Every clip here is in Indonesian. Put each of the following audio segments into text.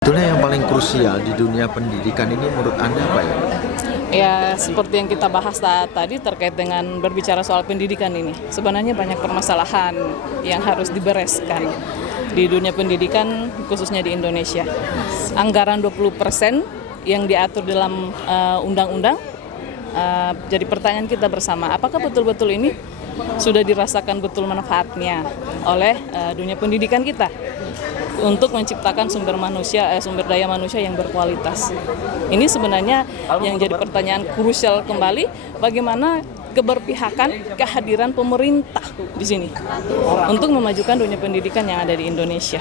Sebetulnya yang paling krusial di dunia pendidikan ini menurut Anda apa ya? Ya, seperti yang kita bahas tadi terkait dengan berbicara soal pendidikan ini. Sebenarnya banyak permasalahan yang harus dibereskan di dunia pendidikan, khususnya di Indonesia. Anggaran 20% yang diatur dalam undang-undang, jadi pertanyaan kita bersama, apakah betul-betul ini sudah dirasakan betul manfaatnya oleh dunia pendidikan kita untuk menciptakan sumber daya manusia yang berkualitas. Ini sebenarnya yang jadi pertanyaan krusial kembali, bagaimana keberpihakan kehadiran pemerintah di sini untuk memajukan dunia pendidikan yang ada di Indonesia.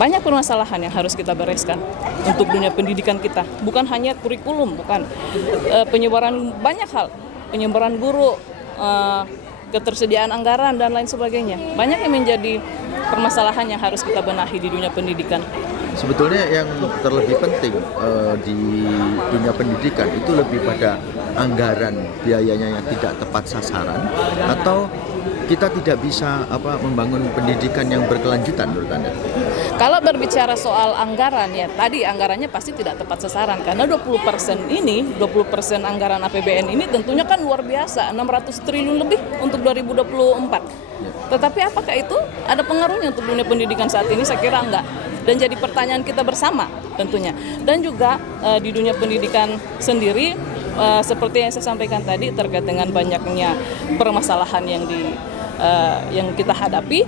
Banyak permasalahan yang harus kita bereskan untuk dunia pendidikan kita, bukan hanya kurikulum, bukan penyebaran banyak hal, penyebaran guru, ketersediaan anggaran dan lain sebagainya. Banyak yang menjadi permasalahan yang harus kita benahi di dunia pendidikan. Sebetulnya yang terlebih penting di dunia pendidikan itu lebih pada anggaran biayanya yang tidak tepat sasaran, atau kita tidak bisa membangun pendidikan yang berkelanjutan menurut Anda? Kalau berbicara soal anggaran, ya tadi anggarannya pasti tidak tepat sasaran karena 20% anggaran APBN ini tentunya kan luar biasa, 600 triliun lebih untuk 2024. Tetapi apakah itu ada pengaruhnya untuk dunia pendidikan saat ini? Saya kira enggak. Dan jadi pertanyaan kita bersama tentunya. Dan juga di dunia pendidikan sendiri, seperti yang saya sampaikan tadi terkait dengan banyaknya permasalahan yang kita hadapi,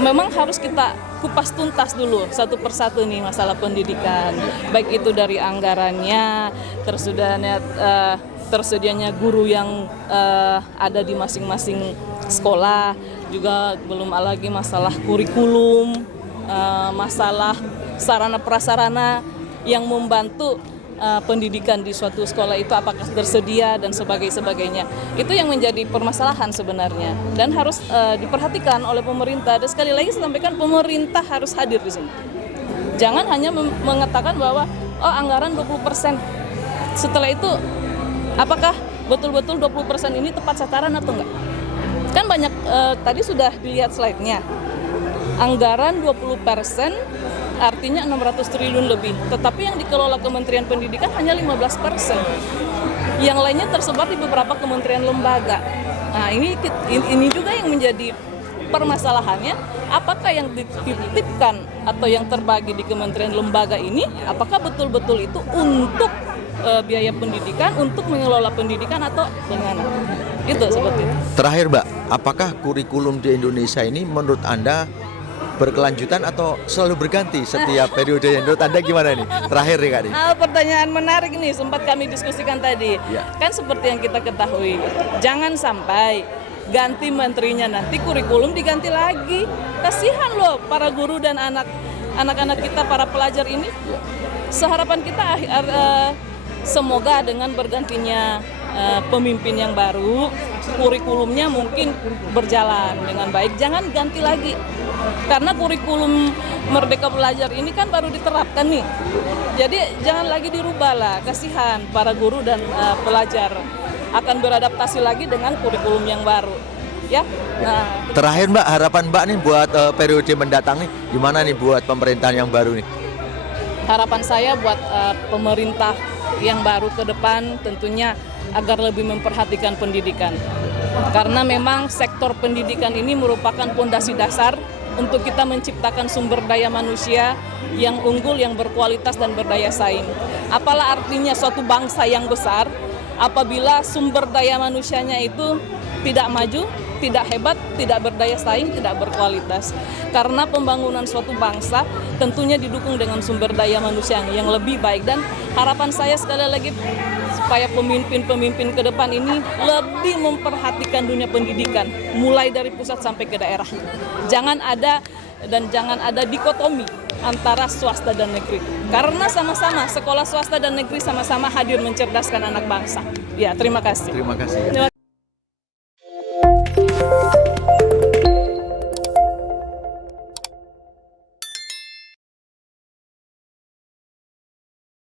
memang harus kita kupas tuntas dulu satu persatu nih masalah pendidikan, baik itu dari anggarannya, tersedianya guru yang ada di masing-masing sekolah, juga belum lagi masalah kurikulum, masalah sarana prasarana yang membantu pendidikan di suatu sekolah itu apakah tersedia dan sebagainya. Itu yang menjadi permasalahan sebenarnya dan harus diperhatikan oleh pemerintah. Dan sekali lagi saya sampaikan, pemerintah harus hadir di sini. Jangan hanya mengatakan bahwa anggaran 20%. Setelah itu apakah betul-betul 20% ini tepat sasaran atau enggak? Kan banyak tadi sudah dilihat slide-nya. Anggaran 20% artinya 600 triliun lebih, tetapi yang dikelola Kementerian Pendidikan hanya 15%. Yang lainnya tersebar di beberapa kementerian lembaga. Nah, ini juga yang menjadi permasalahannya, apakah yang dititipkan atau yang terbagi di kementerian lembaga ini, apakah betul-betul itu untuk biaya pendidikan, untuk mengelola pendidikan atau bagaimana? Itu seperti itu. Terakhir Mbak, apakah kurikulum di Indonesia ini menurut Anda berkelanjutan atau selalu berganti setiap periode? Menurut Anda gimana nih? Terakhir nih Kak. Pertanyaan menarik nih, sempat kami diskusikan tadi. Ya. Kan seperti yang kita ketahui, jangan sampai ganti menterinya nanti kurikulum diganti lagi. Kasihan loh para guru dan anak-anak kita, para pelajar ini. Seharapan kita semoga dengan bergantinya pemimpin yang baru, kurikulumnya mungkin berjalan dengan baik. Jangan ganti lagi, karena kurikulum Merdeka Belajar ini kan baru diterapkan nih. Jadi jangan lagi dirubah lah, kasihan para guru dan pelajar akan beradaptasi lagi dengan kurikulum yang baru. Ya. Nah, terakhir Mbak, harapan Mbak nih buat periode mendatang nih, gimana nih buat pemerintahan yang baru nih? Harapan saya buat pemerintah yang baru ke depan tentunya agar lebih memperhatikan pendidikan. Karena memang sektor pendidikan ini merupakan fondasi dasar untuk kita menciptakan sumber daya manusia yang unggul, yang berkualitas dan berdaya saing. Apalah artinya suatu bangsa yang besar apabila sumber daya manusianya itu tidak maju, tidak hebat, tidak berdaya saing, tidak berkualitas. Karena pembangunan suatu bangsa tentunya didukung dengan sumber daya manusia yang lebih baik. Dan harapan saya sekali lagi supaya pemimpin-pemimpin ke depan ini lebih memperhatikan dunia pendidikan, mulai dari pusat sampai ke daerah. Jangan ada dikotomi antara swasta dan negeri. Karena sama-sama sekolah swasta dan negeri sama-sama hadir mencerdaskan anak bangsa. Ya, terima kasih. Terima kasih.